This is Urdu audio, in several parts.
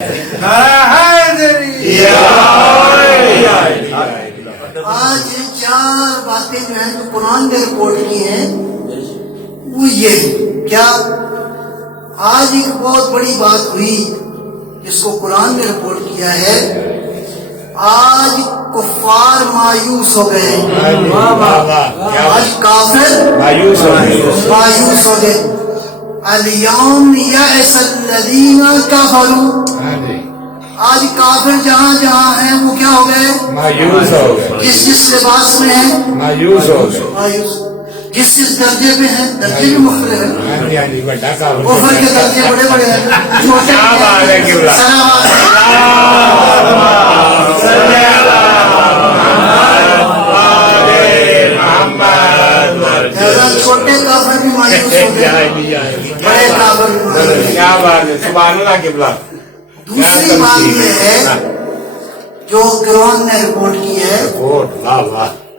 آج چار باتیں جو ہیں جو قرآن نے رپورٹ کی ہیں وہ یہ کیا آج ایک بہت بڑی بات ہوئی جس کو قرآن نے رپورٹ کیا ہے. آج کفار مایوس ہو گئے, آج کافر مایوس ہو گئے. الیوم یئس الذین کفروا, آج کافر جہاں جہاں ہیں وہ کیا ہو گئے؟ مایوس ہو گئے. جس لباس میں ہیں مایوس ہو گئے, جس درجے پہ ہیں, درجے بھی مختلف ہیں, کفر کے درجے بڑے بڑے ہیں, چھوٹے چھوٹے کافر بھی مایوس ہو گئے, بڑے کافر بھی مایوس. دوسری بات یہ ہے جو قرآن نے رپورٹ کی ہے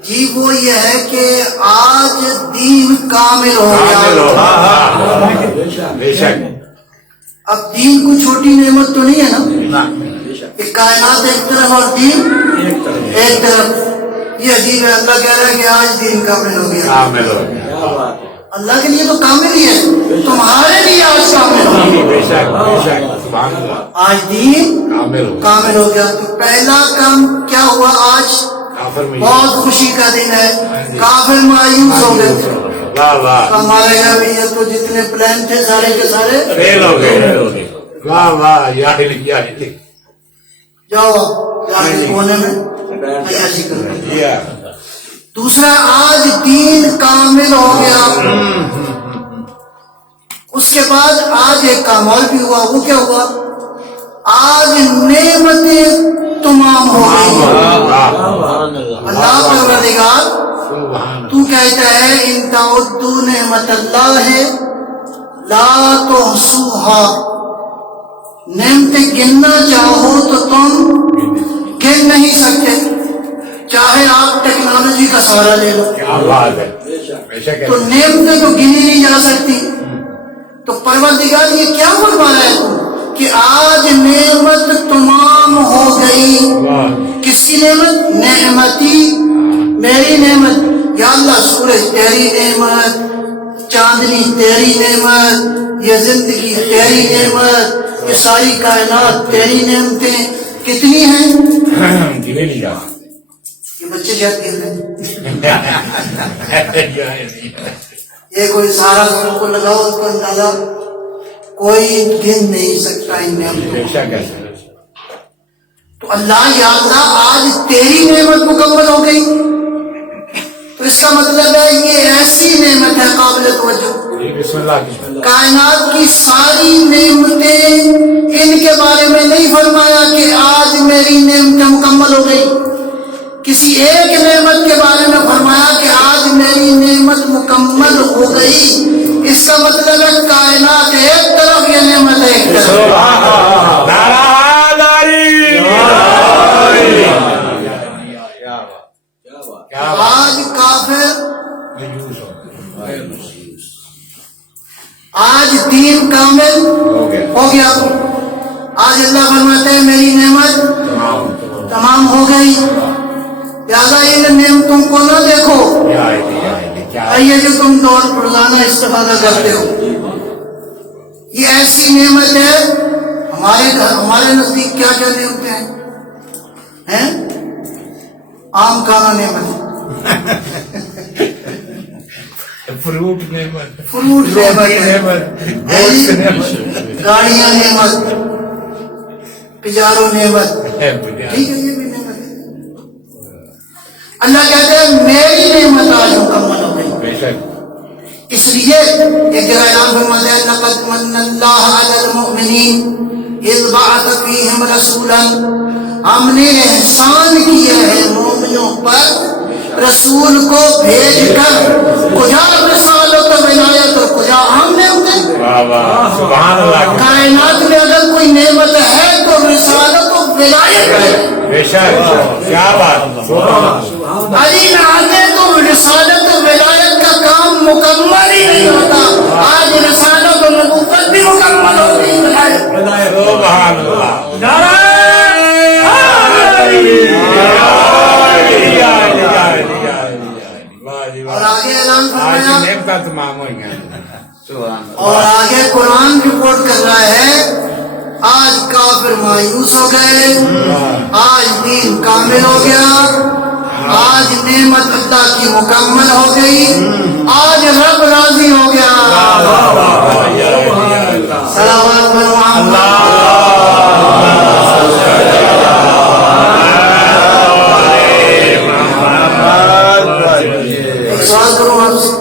جی, وہ یہ ہے کہ آج دین کامل ہو گیا. اب دین کو چھوٹی نعمت تو نہیں ہے نا, کہ کائنات ایک طرف اور دین ایک طرف. یہ عجیب ہے, اللہ کہہ رہا ہے کہ آج دین کامل ہو گیا. اللہ کے لیے تو کامل ہی ہے, تمہارے لیے آج کامل ہو گیا. آج دین کامل ہو گیا. تو پہلا کام کیا ہوا؟ آج بہت خوشی کا دن ہے. کافر مایوس ہو گئے, ہمارے یہاں بھی یہ تو جتنے پلان تھے سارے کے سارے فیل ہو گئے. جاؤ کونے میں عیاشی کرو. دوسرا, آج دین کامل ہو گیا. اس کے بعد آج ایک کام اور بھی ہوا. وہ کیا ہوا؟ آج نعمتیں تمام ہو گئی. اللہ پروردگار تو کہتا ہے ان تعدوا نعمت اللہ لا تحصوها, نعمتیں گننا چاہو تو تم گن نہیں سکتے, چاہے آپ ٹیکنالوجی کا سہارا لے لو. تو نعمتیں تو گنی نہیں جا سکتی. تو پروردگار یہ کیا فرما رہا ہے تم کہ آج نعمت تمام ہو گئی. کس کی نعمت؟ نعمتی, میری نعمت. یا اللہ, سورج تیری نعمت, چاندنی تیری نعمت, یہ زندگی تیری نعمت, یہ ساری کائنات تیری نعمتیں. کتنی ہیں؟ یہ بچے کیا کھیل رہے ہیں, یہ کوئی سارا کو لگاؤ, اس کا اندازہ کوئی گن نہیں سکتا ان نعمتوں. تو اللہ یا اللہ آج تیری نعمت مکمل ہو گئی. تو اس کا مطلب ہے یہ ایسی نعمت ہے قابل توجہ. کائنات کی ساری نعمتیں, ان کے بارے میں نہیں فرمایا کہ آج میری نعمتیں مکمل ہو گئی. کسی ایک نعمت کے بارے میں فرمایا کہ آج میری نعمت مکمل ہو گئی. اس کا مطلب ہے کائنات ایک طرف, یہ نعمت ایک طرف. آج کافر, آج دین کامل ہو گیا. آج اللہ فرماتے ہیں میری نعمت تمام ہو گئی. لہذا ان نعمتوں کو نہ دیکھو آئیے جو تم دور روزانہ استفادہ کرتے ہو. یہ ایسی نعمت ہے. ہمارے نزدیک کیا کیا نعمتیں ہیں؟ آم کھانا نعمت, فروٹ نعمت, گاڑیاں نعمت, پجارو نعمت. ٹھیک ہے, یہ بھی نعمت ہے. اللہ کہتے ہیں میری نعمت آج مکمل ہو گئی. اس لیے ایک جگہ اعلان فرماتے ہیں لقد من اللہ علی المؤمنین اذ بعث فیہم رسولا, ہم نے احسان کیا ہے مومنوں پر رسول کو بھیج کر. کجا رسالت و ولایت اور کجا ہم نعمتیں. کائنات میں اگر کوئی نعمت ہے تو رسالت و ولایت ہے. کیا بات, علی نہ آتے تو رسالت و ولایت کا کام مکمل ہی نہیں ہوتا. آج رسالت و نبوت بھی مکمل ہو گئی. سبحان اللہ اور آگے اعلان آج فرمایا نعمتیں تمام ہوئی ہیں اور آگے قرآن رپورٹ کر رہا ہے آج کافر مایوس ہو گئے، آج دین کامل ہو گیا، آج نعمت اللہ کی مکمل ہو گئی، آج رب راضی ہو گیا۔ صلوات پڑھو محمد۔ ایک سوال کروں آپ سے،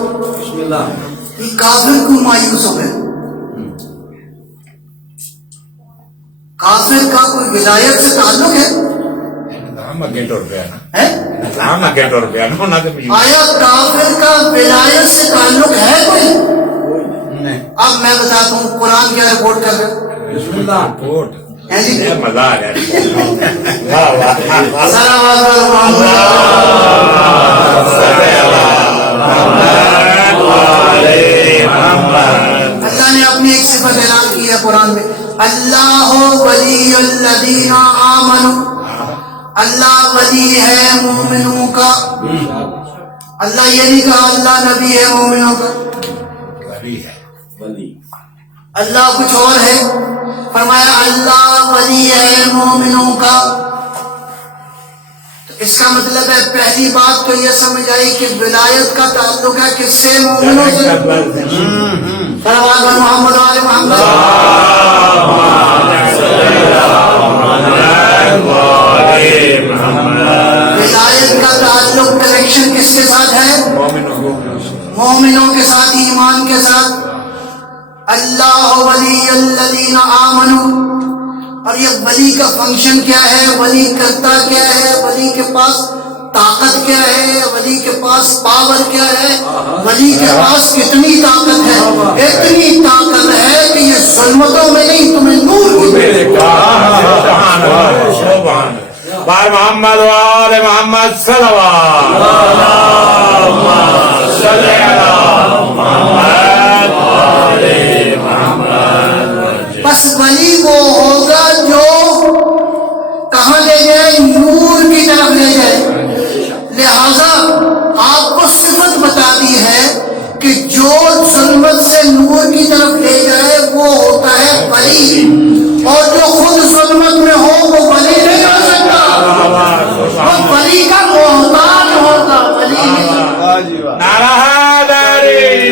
یہ کافر کیوں مایوس ہو گئے؟ کافر کا کوئی ولایت سے تعلق ہے؟ ہم اگے ٹر پیا نا ہے؟ ہم اگے ٹر پیا نا انہاں دے آیا کافر کا ولایت سے تعلق ہے کوئی؟ اب میں بتاتا ہوں قرآن کیا رپورٹ کر رہا ہے۔ کوٹ ہے جی؟ یہ مزہ آ گیا واہ واہ صلوات علی محمد۔ اللہ نے اپنی ایک صفت اعلان کی ہے قرآن میں، اللہ ولی الذین آمنوا، اللہ ولی ہے مومنوں کا۔ اللہ یہ نہیں کہا اللہ نبی ہے مومنوں کا، اللہ کچھ اور ہے، فرمایا اللہ ولی ہے مومنوں کا۔ تو اس کا مطلب ہے پہلی بات تو یہ سمجھ آئی کہ ولایت کا تعلق ہے کس سے؟ مومنوں سے۔ صلوات علی محمد و آل محمد۔ ولایت کا تعلق کنیکشن کس کے ساتھ ہے؟ مومنوں کے ساتھ، ایمان کے ساتھ۔ اللہ ولی الذین آمنوا، اور یہ ولی کا فنکشن کیا ہے، ولی کرتا کیا ہے، ولی کے پاس طاقت کیا ہے، ولی کے پاس پاور کیا ہے، ولی کے پاس کتنی طاقت ہے؟ اتنی طاقت ہے کہ یہ ظلمتوں میں نہیں تمہیں نور کی سبحان اللہ سبحان اللہ بار محمد و آل محمد صلوات صلی علی محمد بس ولی وہ ہوگا جو کہاں لے جائے؟ نور کی طرف لے جائے۔ لہذا آپ کو صفت بتا دی ہے کہ جو ظلمت سے نور کی طرف لے جائے وہ ہوتا ہے ولی، اور جو خود ظلمت میں ہو وہ ولی نہیں ہو سکتا، وہ ولی کا محتاج ہوگا، ولی نہیں۔ نعرہ حیدری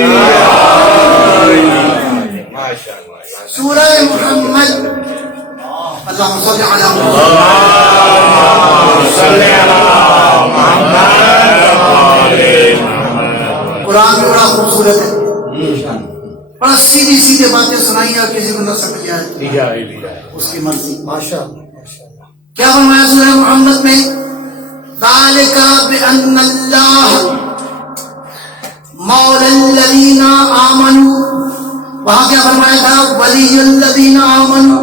ماشاءاللہ سورہ محمد، اللہم صلی علی محمد، صلی علی قرآن بھی بڑا خوبصورت ہے، بڑا سیدھی سیدھی باتیں سنائی اور کسی کو نہ سمجھ آئے اس کی مرضی۔ کیا فرمایا سورہ محمد میں؟ ذالک بأن اللہ مولا الذین آمنوا، وہاں کیا فرمایا تھا؟ ولی الذین آمنوا،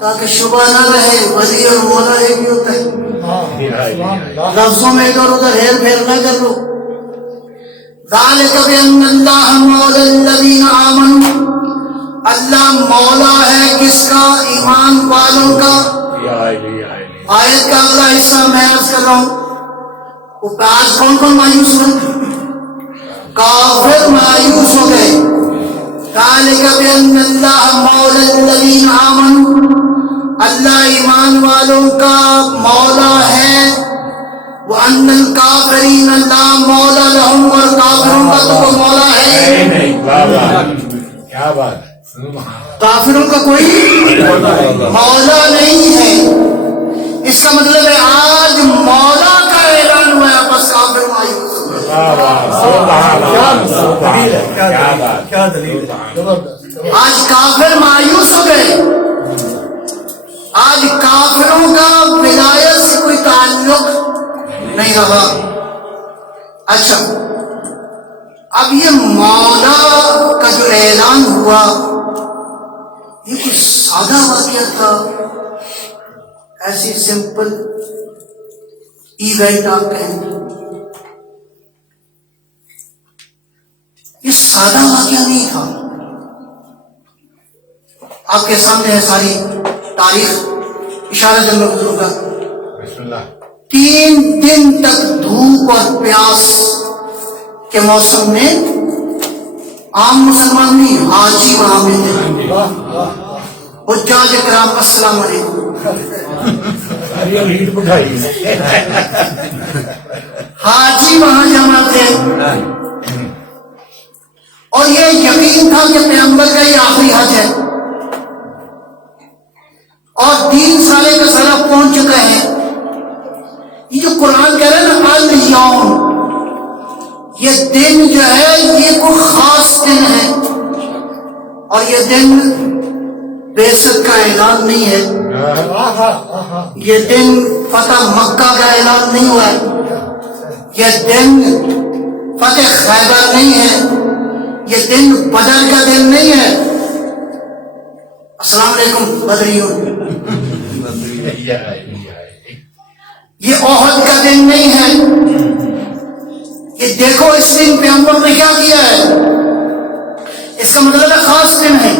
تاکہ شبہ نہ رہے ولی اور مولا ایک ہی ہوتا ہے، لفظوں میں ادھر ادھر ہیر پھیر نہ کر لو۔ ذالک بأن اللہ مولا الذین آمنوا، اللہ مولا ہے کس کا؟ ایمان والوں کا۔ آیت کا اگلا حصہ میں عرض کر رہا ہوں، آج کون کون مایوس ہوئے؟ کافر مایوس ہو گئے۔ ذالک بأن اللہ مولا الذین آمنوا، اللہ ایمان والوں کا مولا ہے، وَأَنَّ الْكَافِرِينَ لَا مَوْلَى لَهُمْ، اور کافروں کا تو کوئی مولا ہے نہیں۔ کیا بات، کافروں کا کوئی مولا نہیں ہے۔ اس کا مطلب ہے آج مولا کا اعلان ہوا ہے، بس کافر مایوس ہو گئے۔ آج کافر مایوس ہو گئے، آج کافروں کا ولایت سے کوئی تعلق نہیں رہا۔ اچھا، اب یہ مولا کا جو اعلان ہوا یہ کوئی سادہ واقعہ تھا، ایسی سمپل ایونٹ آپ کہیں گے؟ یہ سادہ واقعہ نہیں تھا۔ آپ کے سامنے ہے ساری تاریخ، اشارہ جنگ گزروں کا۔ 3 دن تک دھوپ اور پیاس کے موسم میں عام مسلمان نہیں، حاجی وہاں میں تھے۔ حجاج کرام السلام علیکم، حاجی وہاں جمع تھے، اور یہ یقین تھا کہ پیغمبر کا یہ آخری حج ہے، اور دین سارے کا سارا پہنچ چکا ہے۔ یہ جو قرآن کہہ رہے ہیں نا الیوم، یہ دن جو ہے یہ کوئی خاص دن ہے، اور یہ دن بعثت کا اعلان نہیں ہے، یہ دن فتح مکہ کا اعلان نہیں ہوا ہے، یہ دن فتح خیبر نہیں ہے، یہ دن بدر کا دن نہیں ہے۔ السلام علیکم بدریوں، یہ احد کا دن نہیں ہے۔ یہ دیکھو اس دن پیغمبر نے کیا کیا ہے، اس کا مطلب ہے خاص دن ہے۔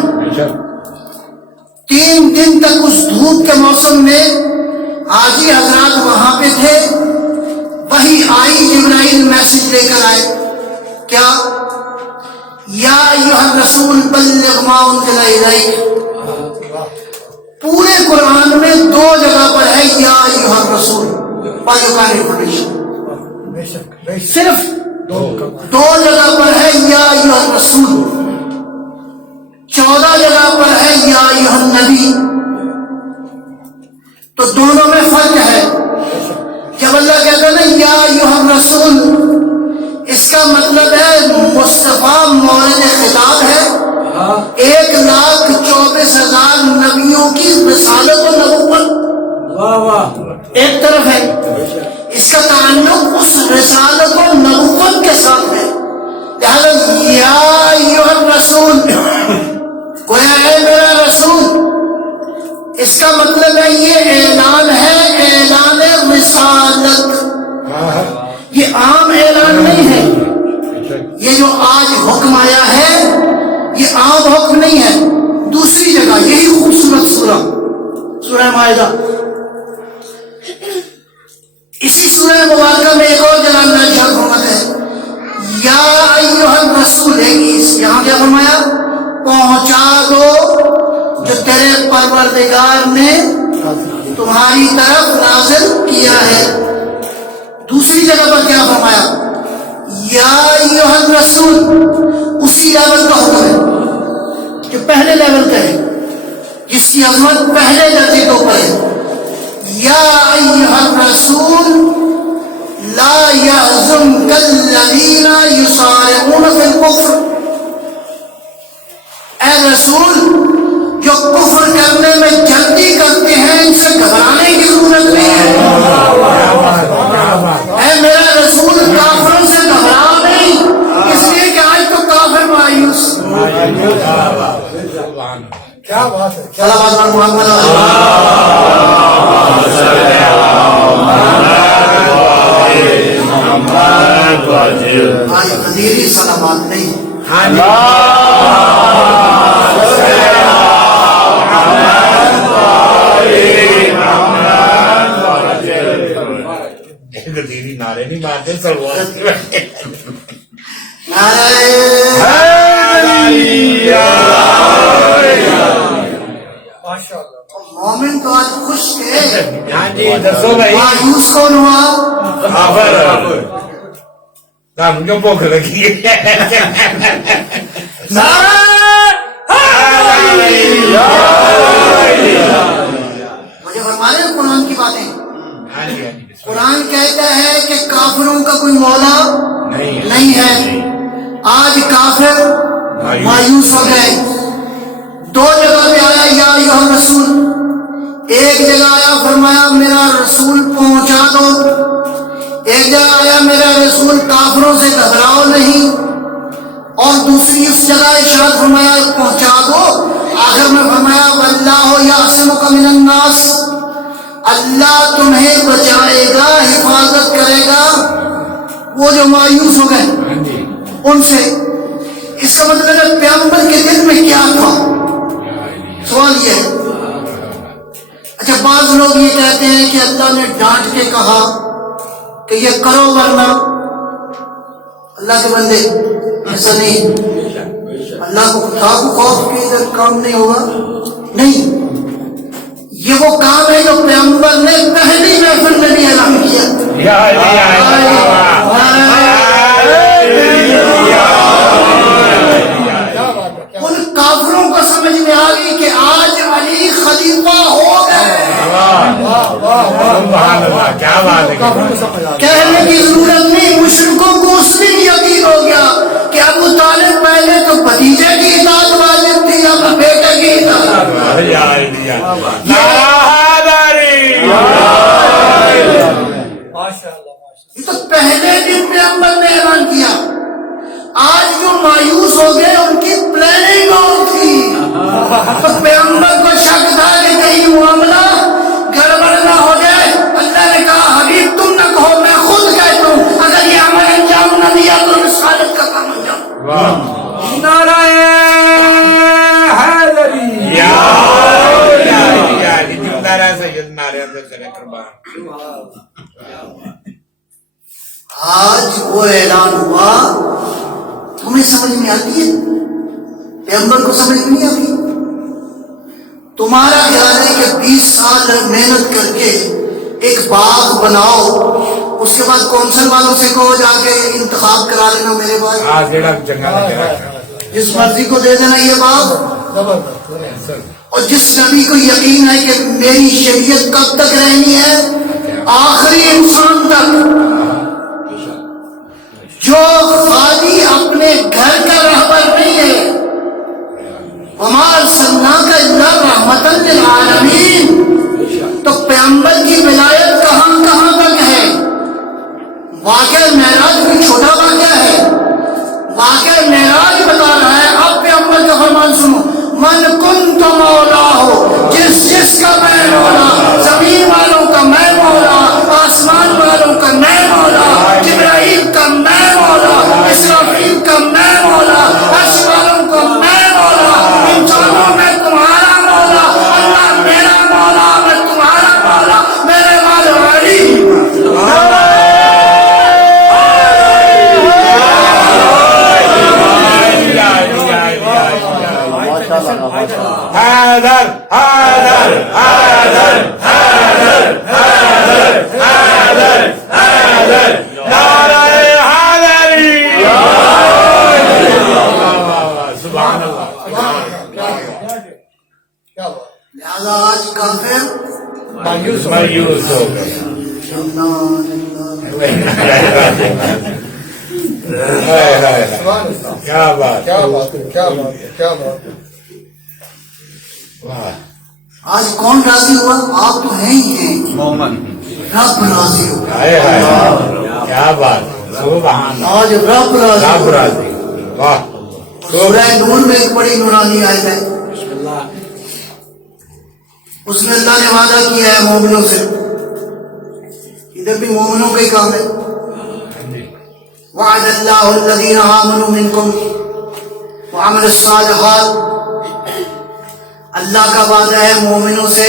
3 دن تک اس دھوپ کے موسم میں حاجی حضرات وہاں پہ تھے، وہی آئی، جبرائیل میسج لے کر آئے، کیا؟ یا ایھا الرسول بلغ ما انزل الیک۔ پورے قرآن میں 2 جگہ پر ہے یا ایھا الرسول، پایوکار انفارمیشن، صرف 2 جگہ پر ہے یا ایھا الرسول، 14 جگہ پر ہے یا ایھا النبی۔ تو دونوں میں فرق ہے۔ جب اللہ کہتا ہے نا یا ایھا الرسول، اس کا مطلب ہے مصطفیٰ مورد خطاب ہے، 1,24,000 نبیوں کی رسالت و نبوت ایک طرف ہے، اس کا تعلق اس رسالت و نبوت کے ساتھ ہے۔ لہذا یا ایھا الرسول، گویا ہے میرا رسول، اس کا مطلب ہے یہ اعلان ہے، اعلان رسالت، یہ عام اعلان نہیں ہے۔ یہ جو آج حکم آیا ہے یہ عام حکم نہیں ہے۔ دوسری جگہ یہی خوبصورت سورہ مائدہ، اسی سورہ مبارکہ میں ایک اور جگہ اللہ ارشاد فرماتا ہے یا ایھا الرسول، یہاں کیا فرمایا؟ پہنچا دو جو تیرے پروردگار نے تمہاری طرف نازل کیا ہے۔ دوسری جگہ پر کیا فرمایا؟ یا ایھا الرسول، اسی لیول کا حکم ہے جو پہلے لیول کا ہے، جس کی عظمت پہلے درجے کے اوپر ہے۔ یا ایھا الرسول لا یحزنک الذین یسارعون فی الکفر، اے رسول جو کفر کرنے میں جلدی کرتے ہیں ان سے گھبرانے کی ضرورت نہیں ہے۔ اے میرا رسول کافروں سے گھبراؤ نہیں، اس لیے کہ آج تو کافر مایوس۔ کیا بات ہے، صلوات محمد آج قدیری سلامات نہیں، گدیری نعرے نہیں مارتے سلوات مومن تو آج خوش تھے، دسو بھائی مایوس کون ہوا؟ ہم کیوں بھوک لگی ہے؟ مجھے فرما رہے ہیں قرآن کی باتیں۔ قرآن کہتا ہے کہ کافروں کا کوئی مولا نہیں ہے۔ آج کافر مایوس ہو گئے۔ 2 جگہ پہ آیا یا ایھا الرسول، ایک جگہ آیا فرمایا میرا رسول پہنچا دو، ایک جگہ آیا میرا رسول کافروں سے گھبراؤ نہیں، اور دوسری اس جگہ ارشاد فرمایا پہنچا دو، آخر میں فرمایا واللہ یعصمک من الناس، اللہ تمہیں بچائے گا، حفاظت کرے گا وہ جو مایوس ہو گئے ان سے۔ اس کا مطلب ہے پیغمبر کے دل میں کیا تھا، سوال یہ ہے. اچھا بعض لوگ یہ کہتے ہیں کہ اللہ نے ڈانٹ کے کہا کہ یہ کرو ورنہ. اللہ کے بندے ایسا نہیں. اللہ کو خدا کو خوف کے ادھر کام نہیں ہوگا. نہیں، یہ وہ کام ہے جو پیغمبر نے پہلی محفل میں بھی اعلان کیا. ان کافروں کو سمجھ میں آ گئی کہ آج علی خلیفہ ہو گئے. کیا بات ہے. کہنے کی ضرورت نہیں. مشرکوں کو اس میں بھی یقین ہو گیا کہ ابو طالب پہلے تو بھتیجے کی اطاعت واجب تھی، اب بیٹے کی اطاعت. یہ تو پہلے دن پیغمبر نے اعلان کیا. آج جو مایوس ہو گئے ان کی پلاننگ اور تھی. تو پیغمبر کو شک تھا کہ کہیں معاملہ گڑبڑ نہ ہو جائے. اللہ نے کہا حبیب تم نہ کہو، میں خود کہتا ہوں اگر یہ عمل انجام نہ دیا تو رسالت کا کام انجام. آج وہ اعلان ہوا، تمہیں سمجھ میں آتی ہے؟ پیغمبر کو سمجھ میں نہیں آتی. تمہارا خیال ہے کہ 20 سال محنت کر کے ایک باغ بناؤ، اس کے بعد کونسل والوں سے کہو جا کے انتخاب کرا لینا میرے باغ، جس مرضی کو دے دینا یہ باغ. اور جس نبی کو یقین ہے کہ میری شریعت کب تک رہنی ہے، آخری انسان تک، جو خالی اپنے گھر کا رہبر نہیں ہے. وما ارسلناک الا رحمتا للعالمین. تو پیغمبر کی ولایت کہاں کہاں تک ہے. واقعہ معراج کوئی چھوٹا واقعہ ہے. واقعہ معراج بتا رہا ہے. اب پیغمبر کا فرمان سنو، من کنت مولا ہو، جس کا میں مولا، زمین والوں کا میں مولا، آسمان والوں کا میں مولا، جبرائیل کا میں مولا، اسرافیل کا میں مولا، عرش والوں کا میں مولا، انسانوں میں تمہارا مولا، اللہ میرا مولا، میں تمہارا مولا، میرے مولا علی. حیدر حیدر حیدر حیدر حیدر حیدر حیدر نعرہ حیدری. سبحان اللہ. لہذا آج کافر مایوس ہو گئے. کیا بات، کیا بات، کیا بات، کیا بات. آج کون راضی ہوا؟ آپ تو ہیں ہی ہیں. مومن رب راضی ہو. کیا بات. آج رب راضی. واہ. سورہ نور میں ایک بڑی نورانی آیت ہے. اس میں اللہ نے وعدہ کیا ہے مومنوں سے. ادھر بھی مومنوں کا ہی کام ہے. وعد اللہ الذین آمنوا منکم وعملوا الصالحات. اللہ کا وعدہ ہے مومنوں سے،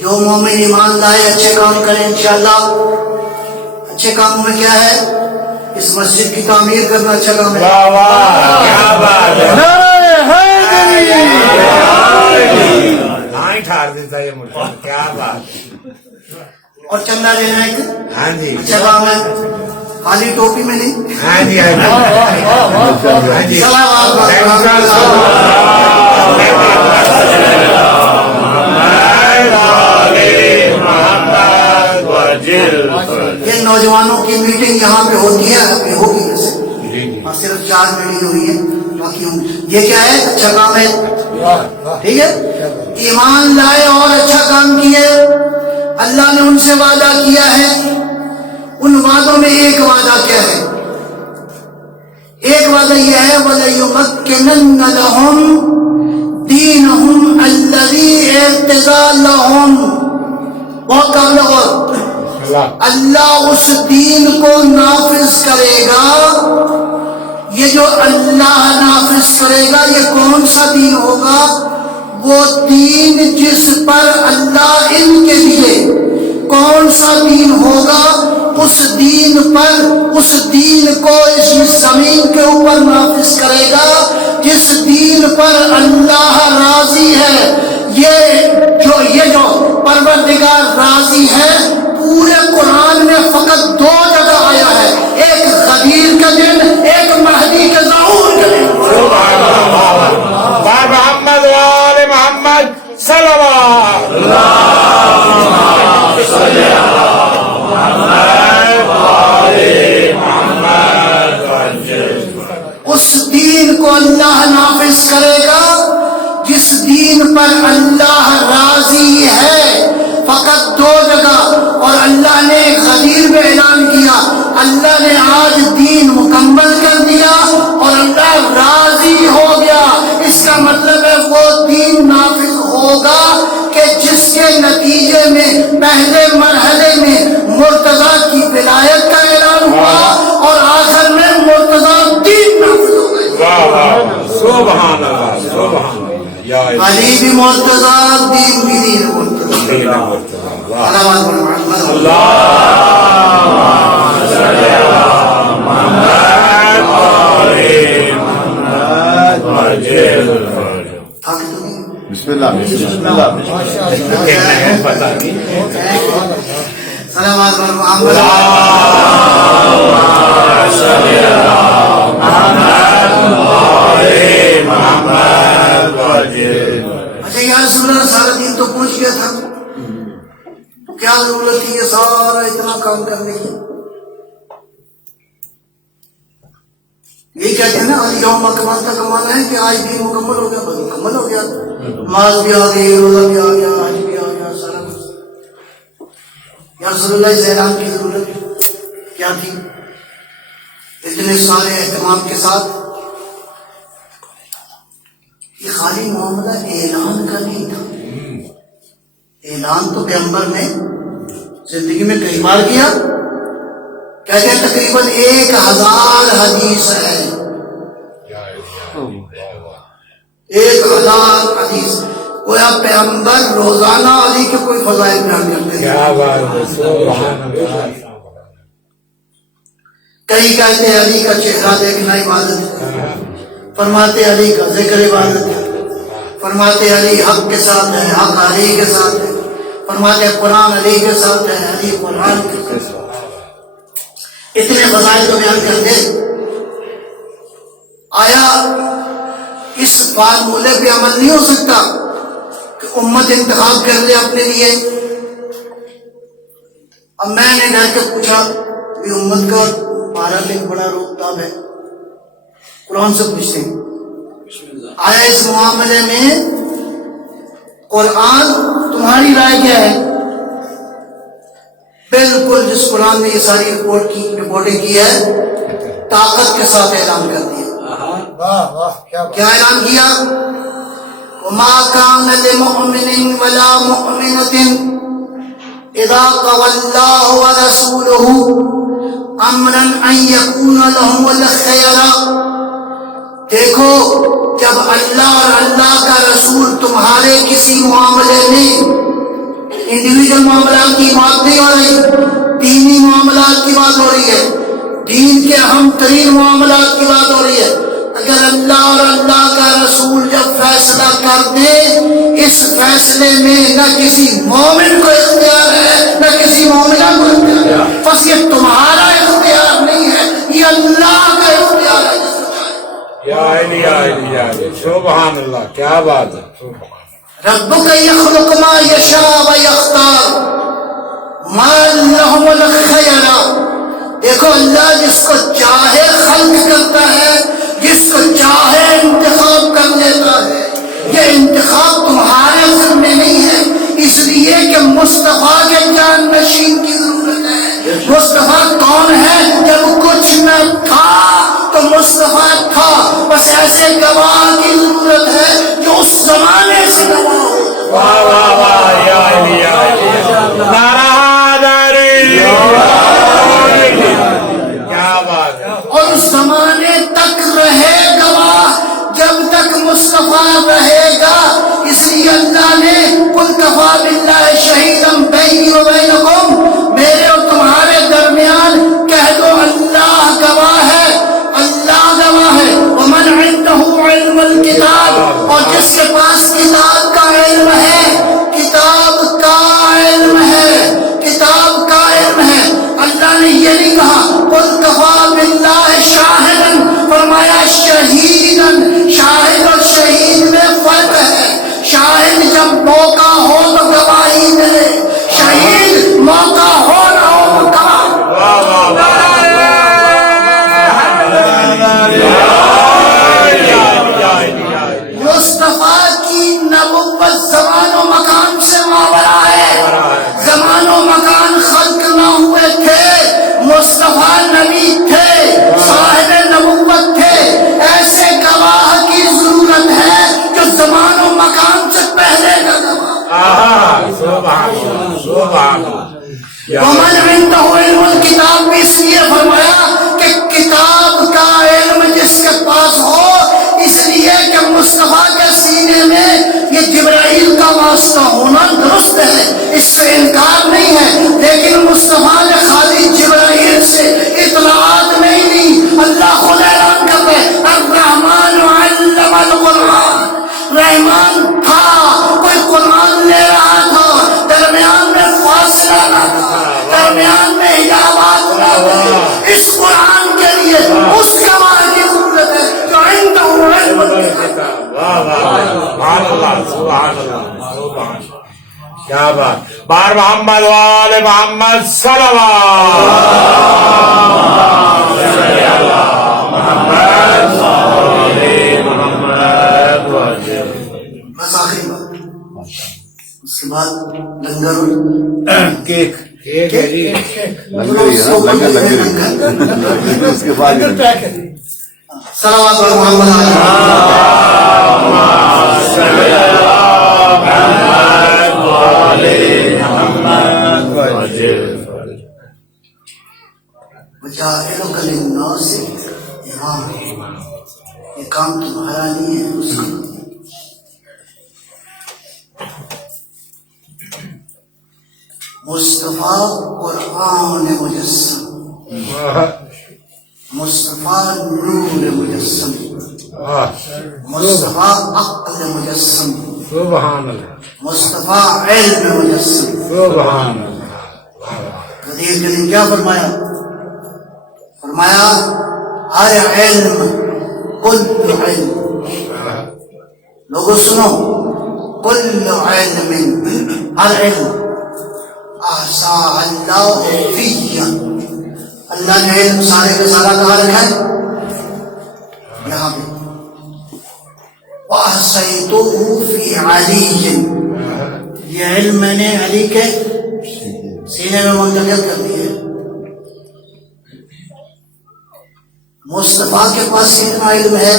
جو مومن ایمان لائے اچھے کام کریں انشاءاللہ. اچھے کاموں میں کیا ہے؟ اس مسجد کی تعمیر کرنا اچھا کام ہے. کیا بات ہے. کیا بات. اور چندہ لینا ایک ہاں جی اچھا کام ہے، خالی ٹوپی میں نہیں. ہاں جی ہاں جی. یہ نوجوانوں کی میٹنگ یہاں پہ ہوتی ہے، ابھی ہوگی ویسے اور صرف 4 میٹنگ ہوئی ہے، باقی یہ کیا ہے؟ اچھا کام ہے. ٹھیک ہے، ایمان لائے اور اچھا کام کیے. اللہ نے ان سے وعدہ کیا ہے. ان وعدوں میں ایک وعدہ کیا ہے؟ ایک وعدہ یہ ہے وَلَيُمَكِّنَنَّ لَهُمْ دِينَهُمْ الَّذِي ارْتَضَىٰ لَهُمْ. بہت قابل غور. اللہ اس دین کو نافذ کرے گا. یہ جو اللہ نافذ کرے گا یہ کون سا دین ہوگا؟ وہ دین جس پر اللہ ان کے لیے کون سا دین ہوگا اس دین پر اس دین کو اس زمین کے اوپر نافذ کرے گا جس دین پر اللہ راضی ہے. یہ جو پروردگار راضی ہے پورے قرآن میں فقط 2 جگہ آیا ہے, ایک غدیر کا دن, ایک مہدی کے ظہور کا دن. محمد وآل محمد صلوات. اس دین کو اللہ نافذ کرے گا جس دین پر اللہ راضی ہے, فقط 2 جگہ. اور اللہ نے غدیر میں اعلان کیا, اللہ نے آج دین مکمل کر دیا اور اللہ راضی ہو گیا. اس کا مطلب ہے وہ دین نافذ ہوگا کہ جس کے نتیجے میں پہلے مرحلے میں مرتضیٰ کی ولایت کا اعلان ہوا اور آخر میں مرتضیٰ دین نافذ ہو گئے. سبحان اللہ, سبحان اللہ. علی بھی مرتضیٰ, دین بھی دین مرتضیٰ. بسم اللہ بسم اللہ. سلامات محمد. اچھا یا رسول اللہ, سارا دین تو پہنچ گیا تھا, کیا ضرورت تھی یہ سارا اتنا کام کرنے کی؟ یہی کہتے ہیں نا آج یوم اکمل کا کمانا ہے کہ آج دین مکمل ہو گیا, بس مکمل ہو گیا. نماز بھی آ گئی, روزہ بھی آ گیا, حج بھی آ گیا, سارا کچھ. یا رسول اللہ اس اعلان کی ضرورت کیا تھی اتنے سارے اہتمام کے ساتھ؟ یہ خالی معاملہ اعلان کا نہیں تھا. اعلان تو پیغمبر نے زندگی میں کئی بار کیا. کہتے ہیں تقریباً 1000 حدیث ہے, 1000 حدیث. گویا پیغمبر روزانہ علی کے کوئی فضائل بیان کرتے ہیں. کئی کہتے ہیں علی کا چہرہ دیکھنا عبادت ہے, فرماتے علی کا ذکر عبادت ہے, فرماتے علی حق کے ساتھ ہے, حق علی کے ساتھ ہے, فرماتے قرآن علی کے ساتھ ہے, علی قرآن کے ساتھ. اتنے فضائل کو بیان کر دے. آیا اس فارمولے پہ عمل نہیں ہو سکتا کہ امت انتخاب کر لے اپنے لیے؟ اب میں نے ڈر کے پوچھا کہ امت کا 12 لکھ بڑا روکتاب ہے, قرآن سے پوچھتے ہیں آیا اس معاملے میں قرآن تمہاری رائے کیا ہے؟ بالکل جس قرآن نے یہ ساری رپورٹنگ کی ہے طاقت کے ساتھ اعلان کر دیا. کیا اعلان کیا؟ وَمَا كَانَ لِمُؤْمِنٍ وَلَا مُؤْمِنَةٍ إِذَا قَضَى اللَّهُ وَرَسُولُهُ أَمْرًا أَن يَكُونَ لَهُمُ الْخِيَرَةُ. دیکھو جب اللہ اور اللہ کا رسول تمہارے کسی معاملے میں, انڈیویجل معاملات کی بات نہیں ہو رہی, دینی معاملات کی بات ہو رہی ہے, دین کے اہم ترین معاملات کی بات ہو رہی ہے. اگر اللہ اور اللہ کا رسول جب فیصلہ کر دے, اس فیصلے میں نہ کسی مومن کو اختیار ہے نہ کسی مومنہ کو اختیار ہے. بس یہ تمہارا اختیار نہیں ہے, یہ اللہ کا اختیار ہے. سبحان اللہ, کیا بات ہے. ربک یخلق ما یشاء و یختار ما لهم الخیرہ. دیکھو اللہ جس کو چاہے خلق کرتا ہے, جس کو چاہے انتخاب کر لیتا ہے. یہ انتخاب تمہارے ذمہ نہیں ہے, اس لیے کہ مصطفیٰ کے جان نشین کی ضرورت ہے. مصطفیٰ کون ہے؟ جب کچھ نہ تھا تو مصطفیٰ تھا, بس ایسے گواہ کی ضرورت ہے جو اس زمانے سے گواہ ہو. واہ واہ واہ, یا علی یا علی, نعرہ حیدری, کیا بات ہے. اور اس زمانے تک رہے گواہ جب تک مصطفیٰ رہے گا. اس لیے سبحان اللہ ومن عنده علم الکتاب بھی اس لیے فرمایا کہ کتاب کا علم جس کے پاس ہو، اس لیے کہ مصطفیٰ کے سینے میں یہ جبرائیل کا واسطہ ہونا درست ہے، اس سے انکار نہیں ہے، لیکن مصطفیٰ نے خالی جبرائیل سے اطلاعات نہیں لی۔ اللہ خود اعلان کرتا ہے الرحمن علم القرآن، رحمان تھا، کوئی قرآن لے رہا تھا، درمیان میں فاصلہ نہ تھا، درمیان میں حجابات نہ تھے، اس قرآن کے لیے اس کمال کی ضرورت ہے جو عنده علم الکتاب۔ واہ واہ سبحان اللہ سبحان اللہ سبحان اللہ، کیا بات۔ بار محمد وآل محمد صلوات۔ بس آخری بات، اس کے بعد لنگر کیک اس کے بعد صلوات پر محمد وجاعلک للناس اماما، یہ کام تمہارا نہیں ہے، اس کا مصطفیٰ قرآن مجسم، مصطفیٰ نور مجسم، مصطفیٰ عقل مجسم، سبحان اللہ مصطفیٰ علم مجسم۔ سبحان اللہ۔ حدیث کے دن کیا فرمایا؟ فرمایا ہر علم، کل علم، لوگوں سنو، کل علم، ہر علم احصا اللہ فی، اللہ نے علم سارے کے سارا کہاں رکھا ہے؟ یہاں پہ۔ وَأَحْصَيْتُهُ فِي عَلِيٍّ، یہ علم میں نے علی کے سینے میں منتقل کر دیا ہے۔ مصطفیٰ کے پاس اتنا علم ہے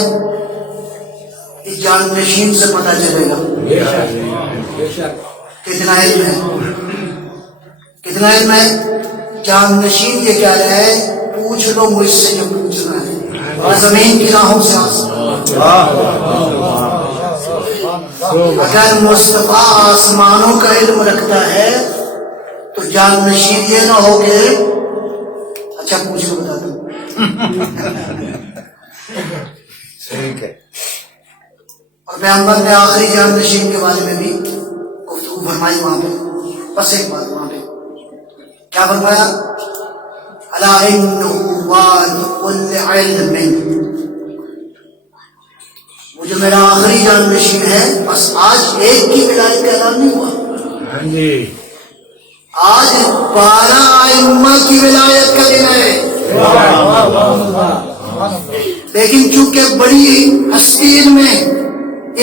کہ جانشین سے پتہ چلے گا کتنا علم ہے، کتنا علم ہے۔ جانشین یہ کہہ رہا ہے پوچھ لو مجھ سے جو پوچھنا ہے، اور زمین کی راہوں سے اگر مصطفیٰ آسمانوں کا علم رکھتا ہے تو جانشین یہ نہ ہو کہ اچھا پوچھ لو بتا دو۔ ٹھیک ہے۔ اور پیغمبر نے آخری جانشین کے بارے میں بھی گفتگو فرمائی وہاں پہ، بس ایک بات وہاں پہ کیا فرمایا؟ الا انہ والد کل علم، وہ جو میرا آخری جانشین ہے، بس آج ایک کی ولایت کا اعلان نہیں ہوا، ہاں جی، آج 12 ائمہ کی ولایت کا دن ہے، لیکن چونکہ بڑی ہستی ان میں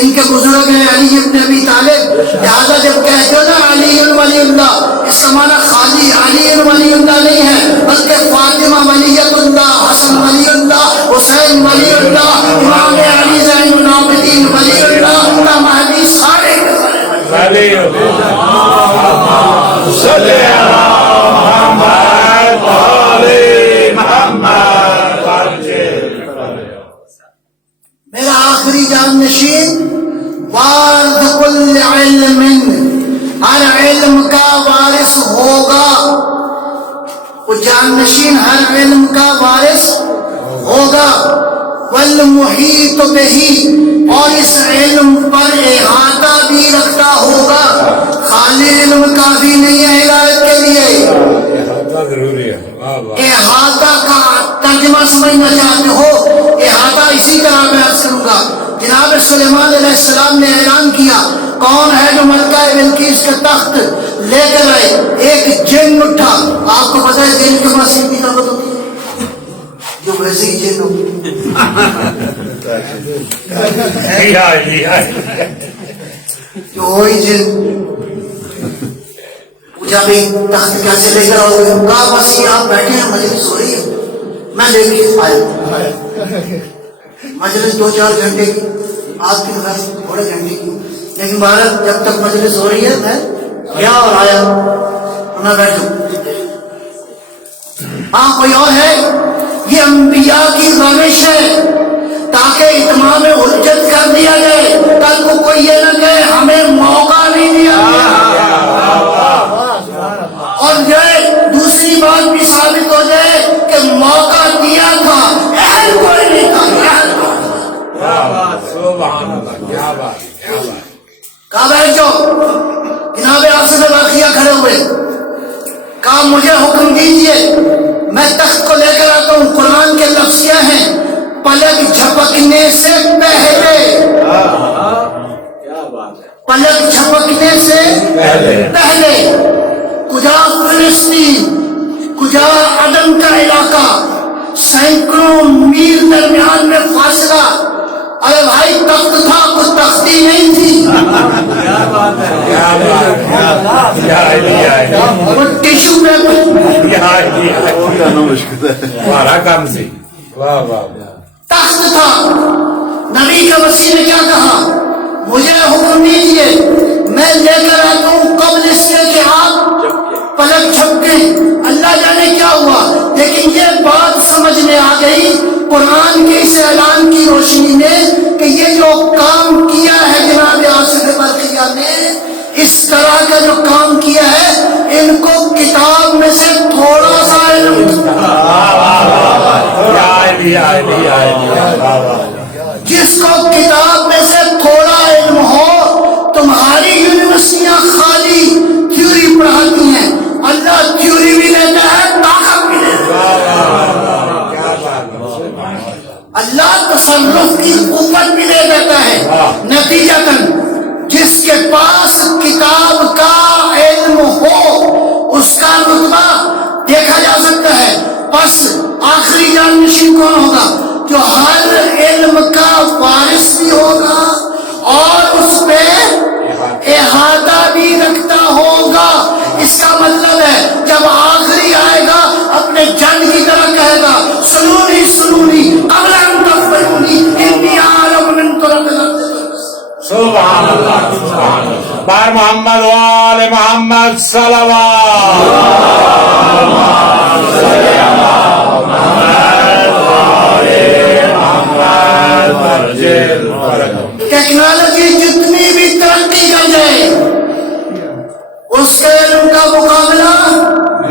ان کے بزرگ ہیں علی ابن ابی طالب، لہٰذا جب کہتے ہو نا علی ولی اللہ، اس کا معنی خالی علی ولی اللہ نہیں ہے، بلکہ فاطمہ ولیۃ اللہ، حسن ولی اللہ، حسین ولی اللہ، امام علی زین العابدین ولی اللہ کا مہدی، سارے کے سارے صلی محمد۔ میرا آخری جانشین وارث کل علم، ہر علم کا وارث ہوگا، وہ جانشین ہر علم کا وارث ہوگا، والمحیط بہ، اور اس علم پر احاطہ بھی رکھتا ہوگا۔ خالی علم کافی نہیں ہے ہدایت کے لیے، ضروری ہے۔ احاطہ کا ترجمہ سمجھنا چاہتے ہو، احاطہ اسی طرح میں عرض کروں گا۔ جناب سلیمان علیہ السلام نے اعلان کیا کون ہے جو ملکہ بلقیس کا تخت لے کر آئے؟ ایک جن اٹھا، آپ کو پتہ ہے جن کے پاس اتنی طاقت ہوتی ہے جو ویسے ہی جن ہو، جو وہی جن پوچھا بھی تخت کیسے لے کر آؤ گے؟ کہا بس یہ آپ بیٹھے ہیں، مجلس ہو رہی ہے، میں لے کے آیا۔ مجلس 2-4 گھنٹے کی، آپ کی خیر تھوڑے گھنٹے کی، لیکن بھارت جب تک مجلس ہو رہی ہے میں گیا اور آیا، میں بیٹھوں. ہاں کوئی اور ہے؟ یہ انبیاء کی روش ہے تاکہ اتمام حجت کر دیا جائے. کل کو کوئی یہ نہ کہے ہمیں موقع نہیں دیا گیا. اور یہ دوسری بات بھی ثابت ہو جائے کہ موقع دیا تھا، اہل کوئی نہیں تھا. کہا بیٹھ جاؤ. جناب آصف واقعہ کھڑے ہوئے، کہا مجھے حکم دیجئے میں تخت کو لے کر آتا ہوں. قرآن کے لفظیاں ہیں پلک جھپکنے سے پہلے، پلک جھپکنے سے پہلے. کجا فلسطین، کجا عدن کا علاقہ، سینکڑوں میل درمیان میں فاصلہ. ارے بھائی تخت تھا، کچھ تختی نہیں تھی. وہ ٹیشو پیپر تخت تھا. نبی کا وسیع نے کیا کہا؟ مجھے حکم دیجیے میں لے کر آتا ہوں قبل اس سے کہ آپ پلک جھپکے. اللہ جانے کیا ہوا، لیکن یہ بات سمجھ میں آ گئی قرآن کے اس اعلان کی روشنی میں کہ یہ جو کام کیا ہے جناب آصف برقیہ نے، اس طرح کا جو کام کیا ہے، ان کو کتاب میں سے تھوڑا سا علم جس کو کتاب میں سے تھوڑا علم ہو. تمہاری یونیورسٹیاں خالی تھیوری پڑھاتی ہیں، اللہ تھیوری بھی لیتا ہے، طاقت بھی لیتا ہے. اللہ تصرف کی قوت بھی لے دیتا ہے. نتیجتاً جس کے پاس کتاب کا علم ہو اس کا رتبہ دیکھا جا سکتا ہے. بس آخری جانشین کون ہوگا؟ جو ہر علم کا وارث بھی ہوگا اور اس پہ احاطہ بھی رکھتا ہوگا. اس کا مطلب ہے جب آخری آئے گا اپنے جن کی طرح کہے گا سنونی سنونی قبل ان تفعلونی انی اعلم من طرق الارض. سبحان اللہ سبحان اللہ. بار محمد وآل محمد صلوات. ٹیکنالوجی جتنی بھی ترقی کر جائے اس کے علم کا مقابلہ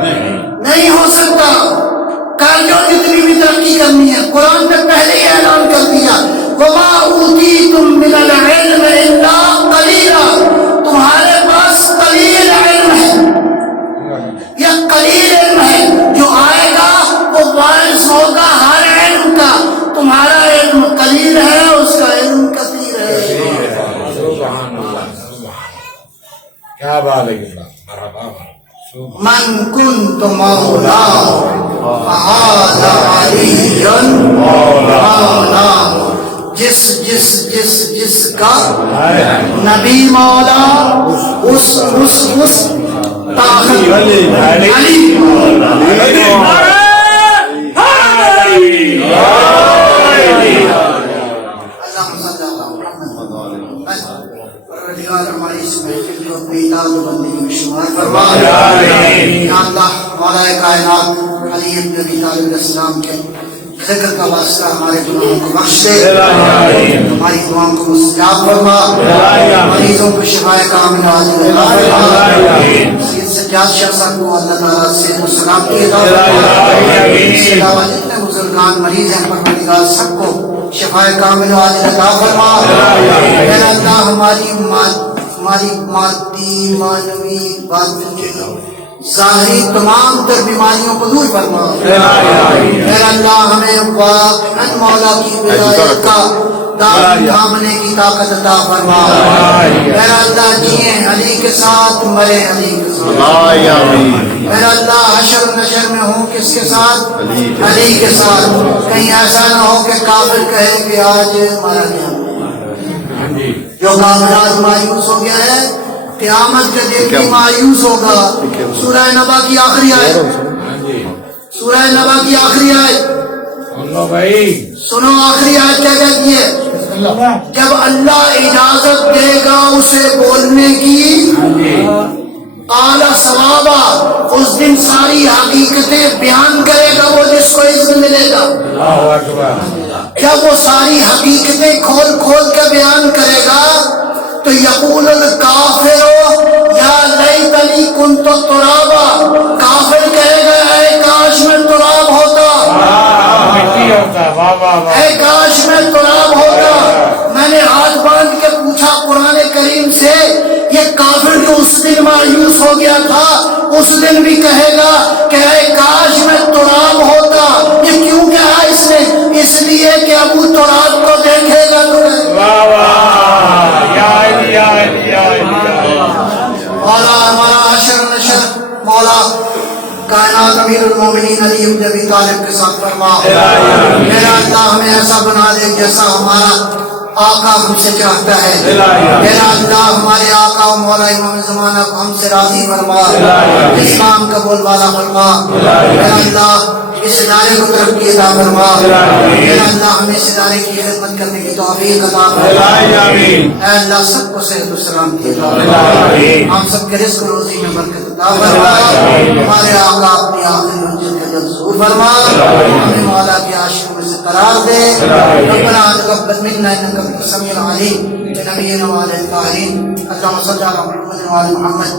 نہیں ہو سکتا. کاریوں جتنی بھی ترقی کرنی ہے، قرآن نے پہلے ہی اعلان کر دیا وَمَا أُوتِيتُم مِّنَ الْعِلْمِ إِلَّا قَلِيلًا. تمہارے پاس قلیل علم ہے، یہ قلیل علم ہے. جو آئے گا وہ وارث ہوگا ہر علم کا. تمہارا علم قلیل ہے، اس کا علم کثیر ہے. کیا بات ہے. من كنت مولاه فهذا علي مولاه. جس کا نبی مولا اس طاقت علی. ہماری اس محفل کو اپنی اطاعت و بندگی میں شمار فرما. یا اللہ مولا کائنات علی ابن ابی طالب علیہ السلام کے ذکر کا واسطہ ہمارے گناہوں کو بخش دے، ہماری دعاؤں کو مستجاب فرما، مریضوں کو شفائے کاملہ عاجل عطا فرما. سید سجاد شاہ صاحب کو اللہ تعالیٰ سے سلامتی عطا فرما. اس کے علاوہ جتنے بزرگان مریض ہیں پروردگار سب کو شفائے کامل عاجل عطا فرما. اے اللہ ہماری مادی معنوی باطنی ظاہری تمام تر بیماریوں کو دور فرما. اے اللہ ہمیں واقعاً مولا کی ولایت کا دامن تھامنے کی طاقت عطا فرما. اے اللہ جیے علی کے ساتھ، مرے علی کے ساتھ. اے اللہ حشر نشر میں ہوں کس کے ساتھ؟ علی کے ساتھ. کہیں ایسا نہ ہو کہ کافر کہے کہ آج مارا گیا. جو کافر آج مایوس ہو گیا ہے قیامت کے دن بھی مایوس ہوگا. سورہ نبا کی آخری آیت، سورہ نبا کی آخری آیت سنو. آخری آیت کیا کہتی ہے؟ جب اللہ اجازت دے گا اسے بولنے کی اعلی ثوابا، اس دن ساری حقیقتیں بیان کرے گا وہ جس کو عزت ملے گا. اللہ اکبر. جب وہ ساری حقیقتیں کھول کھول کے بیان کرے گا تو یقول الکافر یا لیتنی کنت ترابا، کافر کہے گا اے کاش میں تراب ہوتا، مٹی ہوتا. واہ واہ واہ. اے کاش میں تراب ہوتا. میں نے ہاتھ باندھ کے پوچھا قرآن کریم سے، یہ کافر جو اس دن مایوس ہو گیا تھا اس دن بھی کہے گا کہ اے کاش میں تراب ہوتا. یہ کیوں کہا اس نے؟ اس لیے کہ ابو تراب کو دیکھے گا تو واہ واہ. یا علی یا علی یا علی. مولا ہمارا عاشر نشر مولا کائنات امیر المومنین علی بن ابی طالب کے ساتھ فرما. میرا اللہ ہمیں ایسا بنا دے جیسا ہمارا آقا ہم سے چاہتا ہے. میرا اللہ ہمارے آقا و مولا امام زمانہ کو ہم سے راضی فرما، اسلام کا بول والا فرما. میرا اللہ اس ادارے کو ترقی عطا فرما. میرا اللہ ہمیں اس ادارے کی خدمت کرنے کی توفیق عطا فرما. اے اللہ سب کو صحت و سلامتی عطا فرما، ہم سب کے رزق و روزی میں برکت عطا فرما. ہمارے آقا اپنی آخری منزل کا جلد ظہور فرما، ہمیں مولا کے عاشقوں میں سے قرار دے. ربنا تقبل منا انك انت السميع العليم بنبينا وعلى الطاهرين. اللهم صل على محمد وعلى محمد.